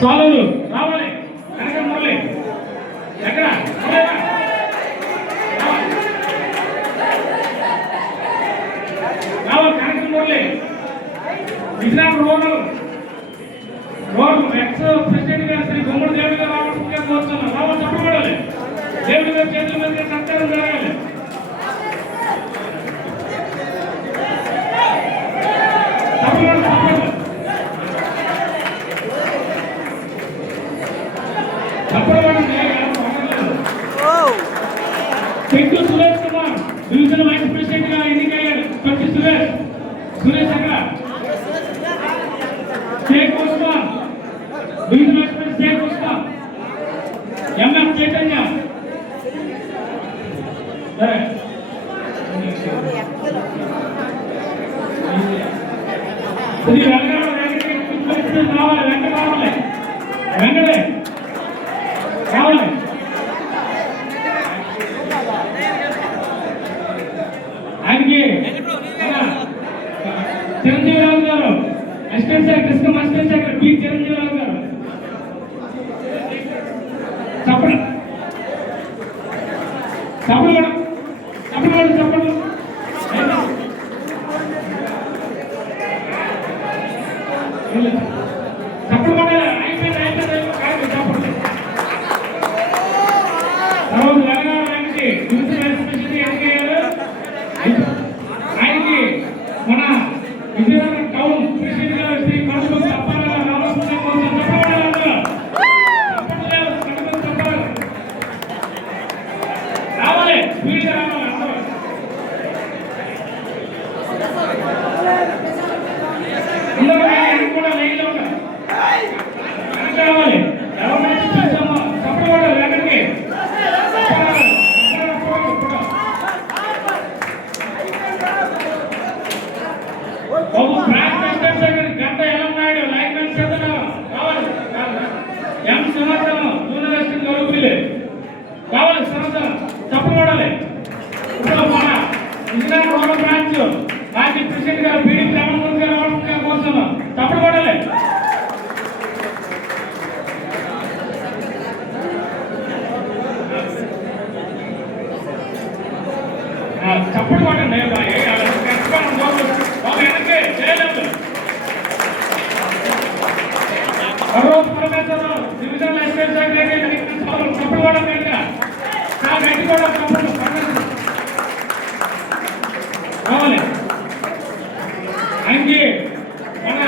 సోదరులు రావాలి. కనక మురళి ఎక్కడ రావాలి. Kanaka Murali Vizianagaram road ex president గారు శ్రీ గుమ్మడి దేవుడి గారు రావాల్సిందిగా కోరుతున్నాం. రావాలి, చెప్పబడాలి. దేవుడి గారి చేతుల మీద సత్కారం జరగాలి. పెట్టు Suresh Kumar division vice president గా ఎన్నికయ్యాడు. పెట్టి సురేష్ అక్కడ Sheikh Usman division vice president Sheikh Usman MS Chaitanya Sri Venkateswara రావాలి. వెంకటే రావాలి. ఆయనకి చిరంజీవిరావు గారు assistant secretary Krishna assistant secretary P Chiranjeevi Rao గారు చెప్పండి. చెప్పండి చెప్పండి చెప్పండి. చెప్పండి అయిపోయింది అయిపోయింది చెప్పండి. తర్వాత తెలంగాణ ఆయనకి ఎన్నికయ్యారు. ఆయనకి మన విజయనగరం టౌన్ ప్రెసిడెంట్ గారు శ్రీ కడుపతి అప్పారావు రావాల్సిందే కోసం రావాలి. స్పీడ్గా రావాలి. అందరూ కూడా లైన్లో ఉన్నారు. రావాలి. ఎవరైనా చూసామో చెప్పకూడదు. ఎక్కడికి గంట ఎలమనాయుడు లైన్ మెన్ చేతను కావాలి. ఎం సింహాచలం జూనియర్ అసిస్టెంట్ గౌరవపల్లి కావాలి. సింహాచలం చెప్పకూడాలి. ఇప్పుడు మన విజయనగరం బ్రాంచ్ మాజీ ప్రెసిడెంట్ గారు పీడీ రామమూర్తి గారు రావడం కోసం చెప్పకూడాలి. చప్పుడు పడండి. వెనక్కి చేయలేదు. డివిజన్ చప్పుడు పడండి. గట్టి కూడా చప్పుడు కావాలి. ఆయనకి మన